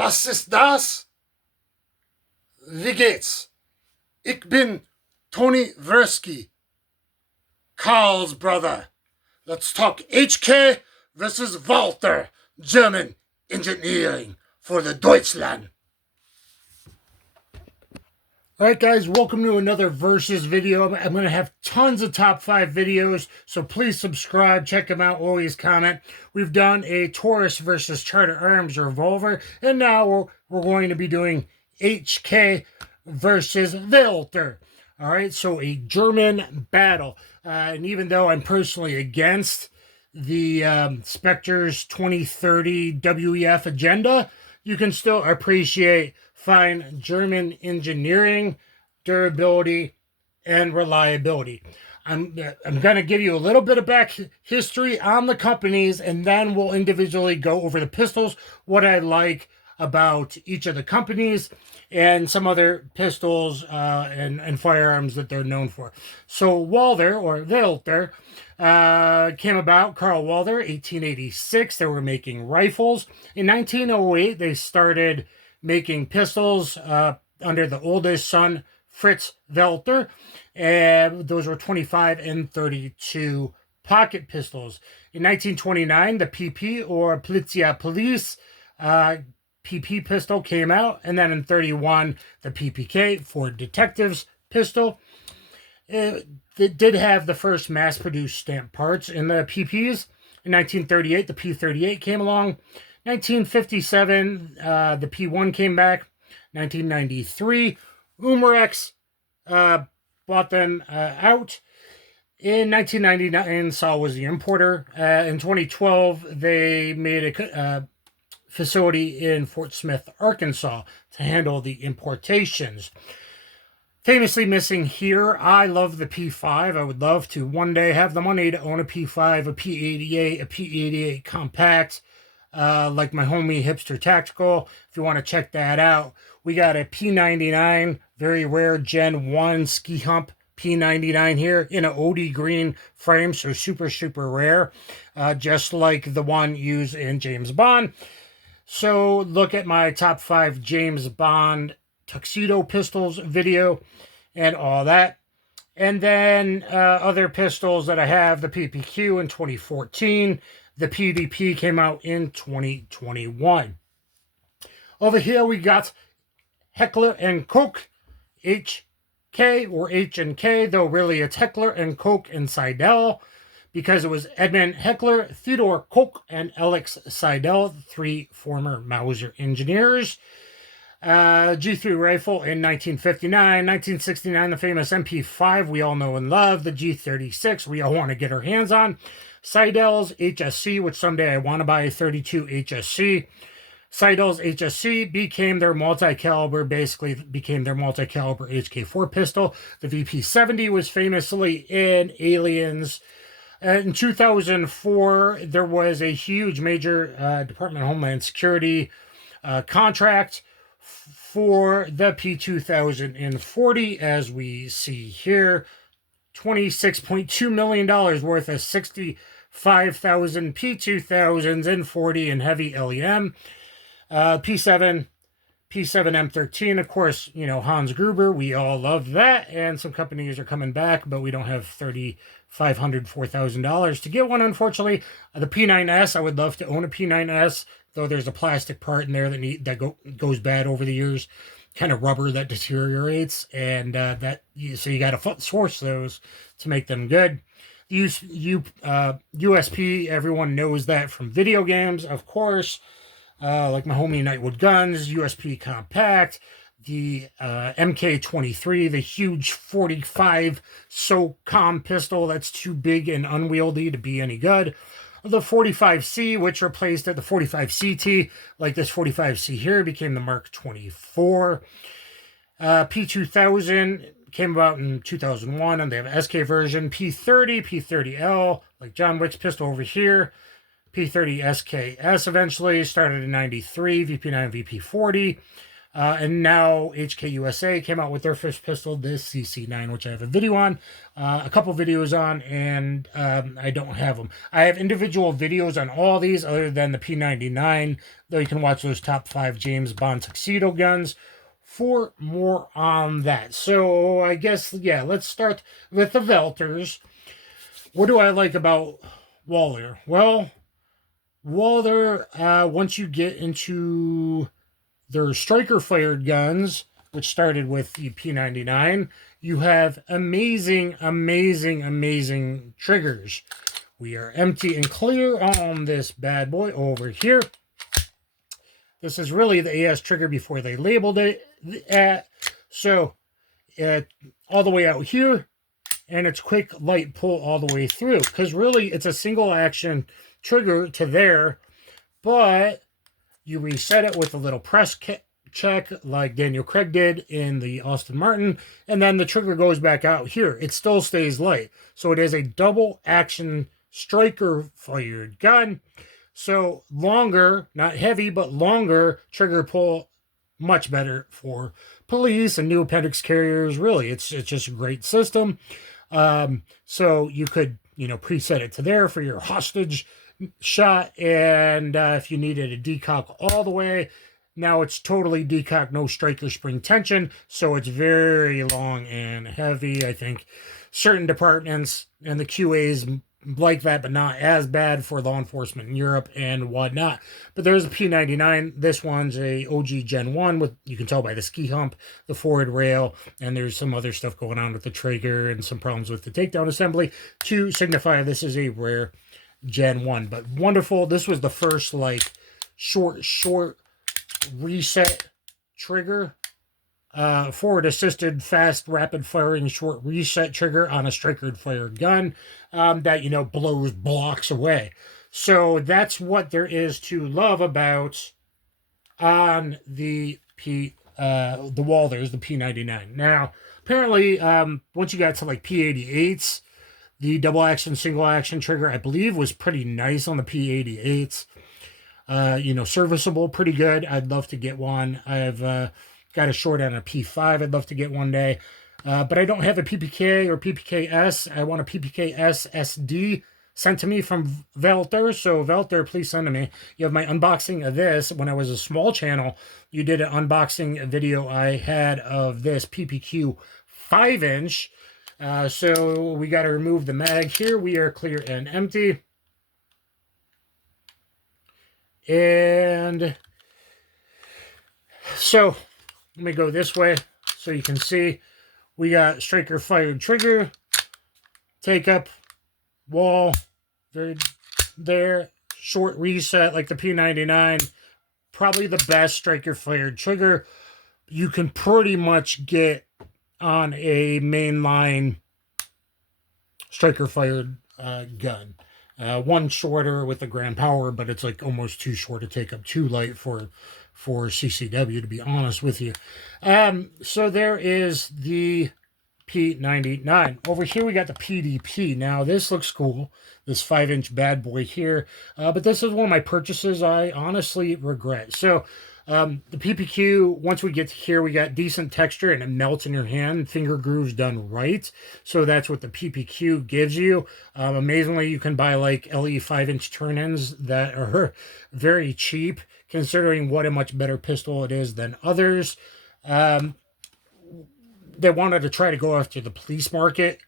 Was ist das? Wie geht's? Ich bin Tony Vreski, Karl's brother. Let's talk HK versus Walther, German engineering for the Deutschland. Alright guys, welcome to another Versus video. I'm going to have tons of top 5 videos, so please subscribe, check them out, always comment. We've done a Taurus versus Charter Arms revolver, and now we're going to be doing HK versus Walther. Alright, so a German battle. And even though I'm personally against the Spectre's 2030 WEF agenda, you can still appreciate fine German engineering, durability, and reliability. I'm going to give you a little bit of back history on the companies, and then we'll individually go over the pistols, what I like about each of the companies, and some other pistols and firearms that they're known for. So Walther, or Walther, came about, Karl Walther, 1886. They were making rifles. In 1908, they started making pistols under the oldest son, Fritz Walther, and those were 25 and 32 pocket pistols. In 1929, the PP, or Polizia Police, PP pistol came out, and then in 31, the PPK, for detectives pistol. It did have the first mass-produced stamped parts in the PPs. In 1938, the P38 came along. 1957, the P1 came back. 1993, Umarex bought them out. In 1999, Saul was the importer. In 2012, they made a facility in Fort Smith, Arkansas, to handle the importations. Famously missing here, I love the P5. I would love to one day have the money to own a P5, a P88, a P88 compact, like my homie Hipster Tactical. If you want to check that out, we got a P99, very rare Gen 1 ski hump P99 here in an OD green frame, so super rare, just like the one used in James Bond. So look at my top 5 James Bond tuxedo pistols video and all that. And then other pistols that I have, the PPQ in 2014. The PDP came out in 2021. Over here we got Heckler and Koch HK, or H&K, though really it's Heckler and Koch and Seidel, because it was Edmund Heckler, Theodore Koch, and Alex Seidel, 3 former Mauser engineers. G3 rifle in 1959. 1969, the famous MP5 we all know and love. The G36 we all want to get our hands on. Seidel's HSC, which someday I want to buy a 32 HSC. Seidel's HSC became their multi-caliber HK4 pistol. The VP70 was famously in Aliens. In 2004, there was a huge major Department of Homeland Security contract for the P2040, as we see here. $26.2 million worth of 65,000 P2000s and 40 in heavy LEM. P7 M13, of course, you know, Hans Gruber, we all love that, and some companies are coming back, but we don't have $3,500, $4,000 to get one, unfortunately. The P9S, I would love to own a P9S, though there's a plastic part in there that goes bad over the years, kind of rubber that deteriorates, and so you got to source those to make them good. USP, everyone knows that from video games, of course. Like my homie Nightwood Guns, USP Compact, the MK23, the huge 45 Socom pistol that's too big and unwieldy to be any good. The 45C, which replaced the 45CT, like this 45C here, became the Mark 24. P2000 came about in 2001, and they have an SK version. P30, P30L, like John Wick's pistol over here. P30 SKS eventually started in 93, VP9, VP40. And now HK USA came out with their first pistol, this CC9, which I have a video on, a couple videos on, and I don't have them. I have individual videos on all these other than the P99, though you can watch those top 5 James Bond tuxedo guns for more on that. So I guess, yeah, let's start with the Walthers. What do I like about Walther? Well, Walther, once you get into their striker-fired guns, which started with the P99, you have amazing, amazing, amazing triggers. We are empty and clear on this bad boy over here. This is really the AS trigger before they labeled it. So, all the way out here, and it's quick, light pull all the way through. Because really, it's a single action trigger to there, but you reset it with a little press check like Daniel Craig did in the Aston Martin, and then the trigger goes back out here. It still stays light. So it is a double action striker fired gun. So longer, not heavy, but longer trigger pull, much better for police and new appendix carriers. Really, it's just a great system. So you could, preset it to there for your hostage shot, and if you needed a decock all the way, now it's totally decock, no striker spring tension, so it's very long and heavy. I think certain departments and the QAs like that, but not as bad for law enforcement in Europe and whatnot. But there's a P99. This one's a OG Gen 1 with, you can tell by the ski hump, the forward rail, and there's some other stuff going on with the trigger and some problems with the takedown assembly to signify this is a rare Gen 1. But wonderful. This was the first short reset trigger, forward assisted fast rapid firing short reset trigger on a striker fired gun that blows blocks away. So that's what there is to love about on the Walthers, the P99. Now apparently once you got to P88s, the double action, single action trigger, I believe, was pretty nice on the P88s. Serviceable, pretty good. I'd love to get one. I've got a short on a P5. I'd love to get one day. But I don't have a PPK or PPKS. I want a PPKS SD sent to me from Walther. So Walther, please send to me. You have my unboxing of this. When I was a small channel, you did an unboxing video I had of this PPQ 5-inch. So we got to remove the mag here. We are clear and empty. And so let me go this way so you can see. We got striker fired trigger, take up, wall, there, short reset like the P99. Probably the best striker fired trigger you can pretty much get on a mainline striker fired gun. One shorter with the grand power, but it's almost too short to take up, too light for CCW, to be honest with you. So there is the P99. Over here we got the PDP. Now this looks cool, this 5-inch bad boy here, but this is one of my purchases I honestly regret. So the PPQ, once we get to here, we got decent texture and it melts in your hand. Finger grooves done right. So that's what the PPQ gives you. Amazingly, you can buy LE 5-inch turn-ins that are very cheap, considering what a much better pistol it is than others. They wanted to try to go after the police market,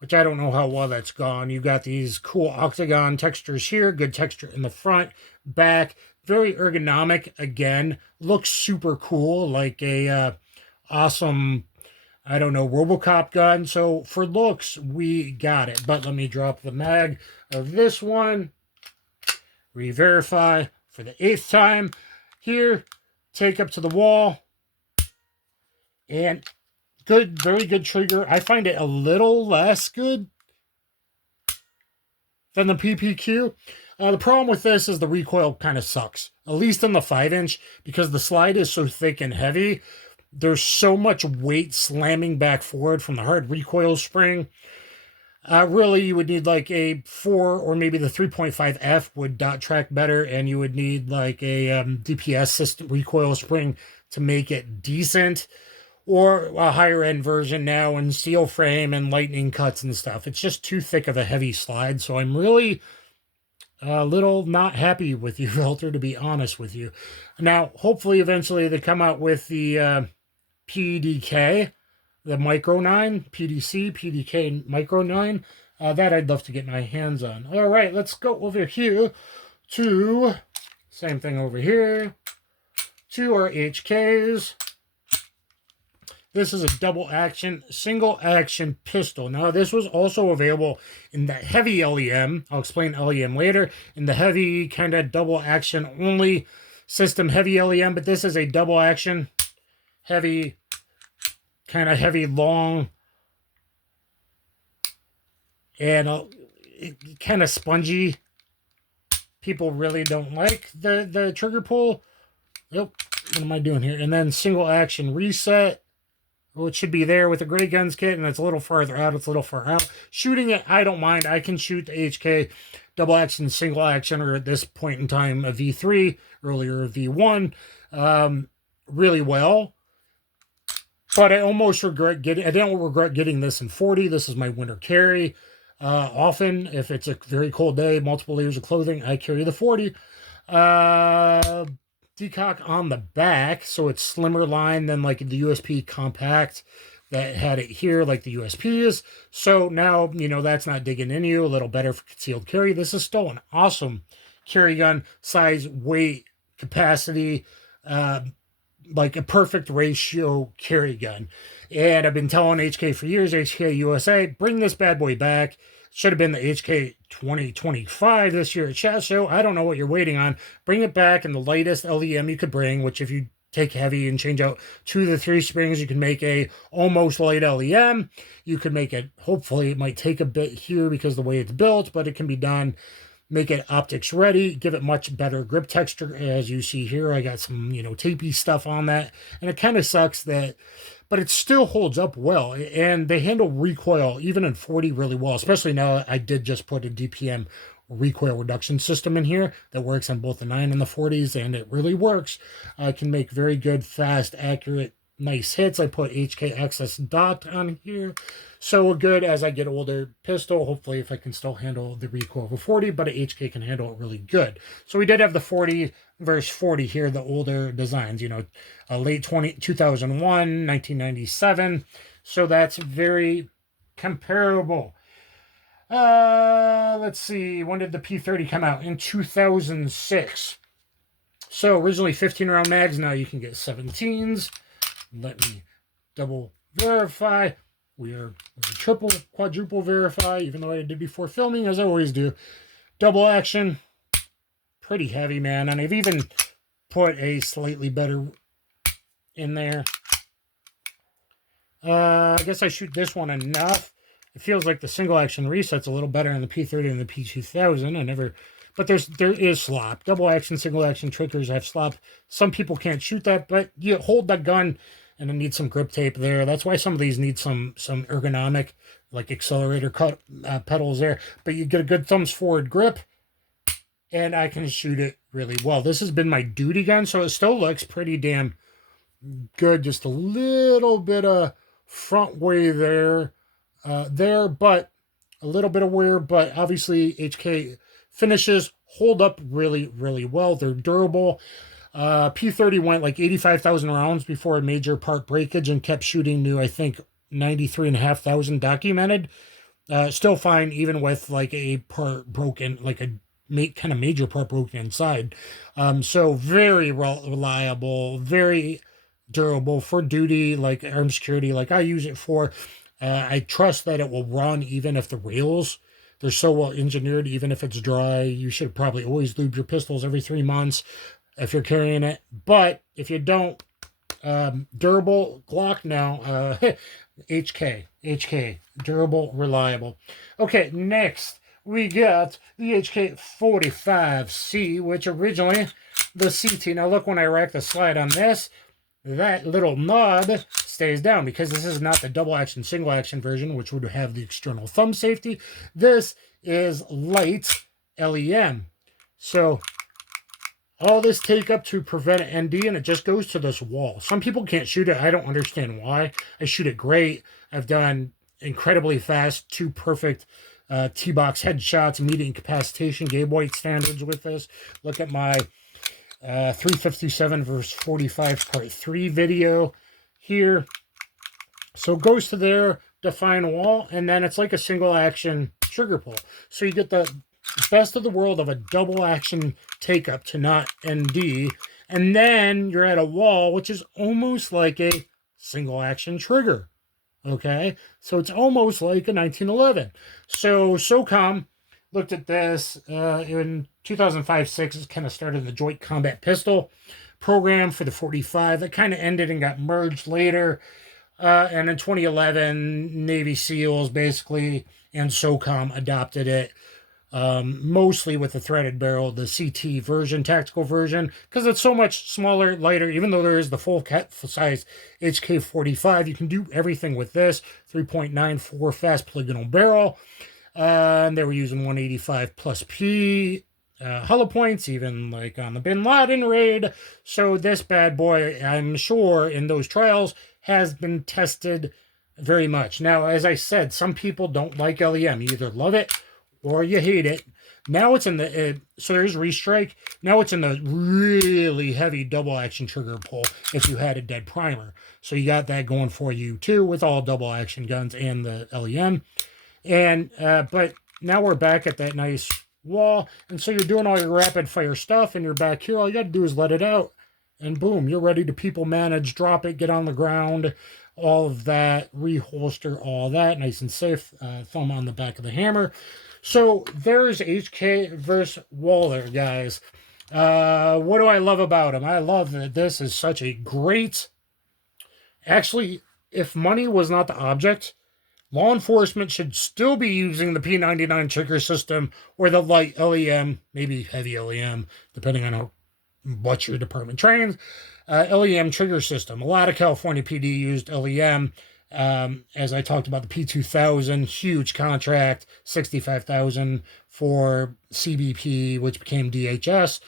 which I don't know how well that's gone. You got these cool octagon textures here, good texture in the front, back. Very ergonomic, again, looks super cool, like a awesome, I don't know, Robocop gun. So for looks, we got it. But let me drop the mag of this one, re-verify for the 8th time. Here, take up to the wall, and good, very good trigger. I find it a little less good than the PPQ. The problem with this is the recoil kind of sucks, at least in the 5-inch, because the slide is so thick and heavy. There's so much weight slamming back forward from the hard recoil spring. Really, you would need a 4 or maybe the 3.5F would dot track better, and you would need a DPS system recoil spring to make it decent, or a higher end version now in steel frame and lightning cuts and stuff. It's just too thick of a heavy slide. So I'm really a little not happy with you, Walther, to be honest with you. Now, hopefully, eventually they come out with the PDK, the Micro 9, PDC, PDK Micro 9. That I'd love to get my hands on. All right, let's go over here to, same thing over here, to our HKs. This is a double action, single action pistol. Now, this was also available in the heavy LEM. I'll explain LEM later. In the heavy, kind of double action only system, heavy LEM. But this is a double action, heavy, kind of heavy, long, and kind of spongy. People really don't like the trigger pull. Yep. What am I doing here? And then single action reset. Well, it should be there with the Gray Guns kit, and it's a little farther out. It's a little far out. Shooting it, I don't mind. I can shoot the HK double action, single action, or at this point in time, a V3, earlier a V1, really well. But I almost regret getting, I don't regret getting this in 40. This is my winter carry. Often, if it's a very cold day, multiple layers of clothing, I carry the 40. Decock on the back, so it's slimmer line than like the USP Compact that had it here, like the USPs. So now, you know, that's not digging in you, a little better for concealed carry. This is still an awesome carry gun, size, weight, capacity, like a perfect ratio carry gun. And I've been telling HK for years, HK USA, bring this bad boy back. Should have been the HK 2025 this year at SHOT Show. I don't know what you're waiting on. Bring it back in the lightest LEM you could bring, which if you take heavy and change out 2 of the 3 springs, you can make a almost light LEM. You could make it, hopefully it might take a bit here because of the way it's built, but it can be done. Make it optics ready, give it much better grip texture. As you see here, I got some, you know, tapey stuff on that. And it kind of sucks that, but it still holds up well. And they handle recoil, even in 40, really well. Especially now I did just put a DPM recoil reduction system in here that works on both the 9 and the 40s, and it really works. I can make very good, fast, accurate, nice hits. I put HK Access Dot on here. So good as I get older pistol, hopefully if I can still handle the recoil of a 40, but a HK can handle it really good. So we did have the 40 versus 40 here, the older designs, you know, late 2001, 1997. So that's very comparable. Let's see, when did the P30 come out? In 2006. So originally 15 round mags, now you can get 17s. Let me double verify. We are triple, quadruple verify, even though I did before filming, as I always do. Double action, pretty heavy, man. And I've even put a slightly better in there. I guess I shoot this one enough. It feels like the single action reset's a little better in the P30 than the P2000. I never, but there is slop. Double action, single action triggers have slop. Some people can't shoot that, but you hold that gun and it needs some grip tape there. That's why some of these need some ergonomic, like accelerator cut pedals there. But you get a good thumbs forward grip, and I can shoot it really well. This has been my duty gun, so it still looks pretty damn good. Just a little bit of front way there, but a little bit of wear. But obviously, HK finishes hold up really, really well. They're durable. P30 went like 85,000 rounds before a major part breakage and kept shooting to, I think, 93,500 documented. Still fine, even with like a part broken, like a kind of major part broken inside. So very reliable, very durable for duty, like armed security, like I use it for. I trust that it will run even if the rails, they're so well engineered, even if it's dry. You should probably always lube your pistols every 3 months if you're carrying it. But if you don't, durable Glock now, HK, durable, reliable. Okay, next we got the HK45C, which originally the CT. Now look, when I rack the slide on this, that little nod stays down because this is not the double action, single action version, which would have the external thumb safety. This is light LEM. So all this take up to prevent an ND, and it just goes to this wall. Some people can't shoot it. I don't understand why. I shoot it great. I've done incredibly fast, 2 perfect T-box headshots, meeting incapacitation, game weight standards with this. Look at my 357 versus 45 part 3 video here. So it goes to there, define wall, and then it's like a single action trigger pull. So you get the best of the world of a double action take up to not ND, and then you're at a wall, which is almost like a single action trigger. Okay, so it's almost like a 1911. So Socom looked at this in 2005-6. It kind of started the Joint Combat Pistol program for the 45. That kind of ended and got merged later. And in 2011, Navy SEALs basically and SOCOM adopted it, mostly with the threaded barrel, the CT version, tactical version, because it's so much smaller, lighter. Even though there is the full size HK45, you can do everything with this 3.94 fast polygonal barrel. And they were using 185 plus P hollow points, even like on the Bin Laden raid. So this bad boy, I'm sure, in those trials has been tested very much. Now, as I said, some people don't like LEM. You either love it or you hate it. Now it's in the, so there's restrike. Now it's in the really heavy double action trigger pull if you had a dead primer. So you got that going for you too with all double action guns and the LEM. And, but now we're back at that nice wall. And so you're doing all your rapid fire stuff and you're back here. All you got to do is let it out. And boom, you're ready to people manage, drop it, get on the ground, all of that, reholster, all that, nice and safe. Thumb on the back of the hammer. So there's HK versus Walther, guys. What do I love about him? I love that this is such a great... Actually, if money was not the object, law enforcement should still be using the P99 trigger system or the light LEM, maybe heavy LEM, depending on what your department trains. LEM trigger system. A lot of California PD used LEM. As I talked about, the P2000, huge contract, $65,000 for CBP, which became DHS.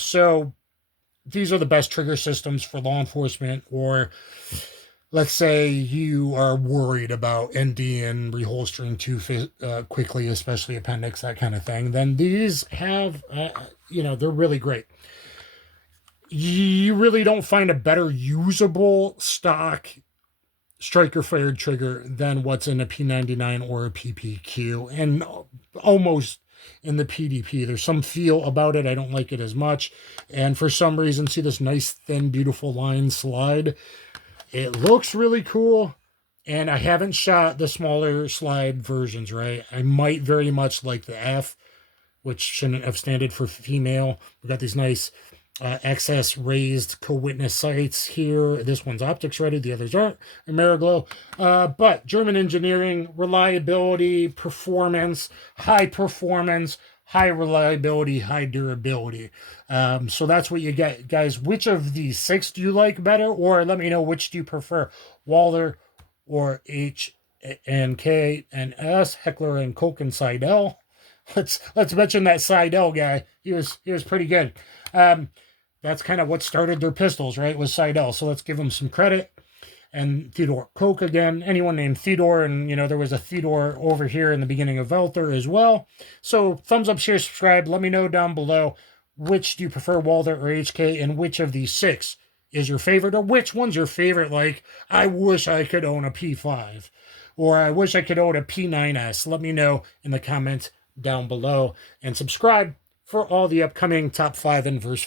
So these are the best trigger systems for law enforcement, or let's say you are worried about ND and reholstering too quickly, especially appendix, that kind of thing. Then these have, they're really great. You really don't find a better usable stock striker fired trigger than what's in a P99 or a PPQ, and almost in the PDP. There's some feel about it. I don't like it as much. And for some reason, see this nice, thin, beautiful line slide. It looks really cool. And I haven't shot the smaller slide versions, right? I might very much like the F, which shouldn't have standard for female. We've got these nice XS raised co-witness sights here. This one's optics ready, the others aren't. Ameriglow. But German engineering, reliability, performance, high reliability, high durability. So that's what you get, guys. Which of these 6 do you like better? Or let me know, which do you prefer? Walther or H&K and S, Heckler and Koch and Seidel. Let's mention that Seidel guy. He was pretty good. That's kind of what started their pistols, right? Was Seidel. So let's give him some credit. And Theodore Koch again. Anyone named Theodore, and there was a Theodore over here in the beginning of Walther as well. So thumbs up, share, subscribe. Let me know down below, which do you prefer, Walther or HK, and which of these 6 is your favorite, or which one's your favorite? Like, I wish I could own a P5, or I wish I could own a P9S. Let me know in the comments down below, and subscribe for all the upcoming top 5 and verse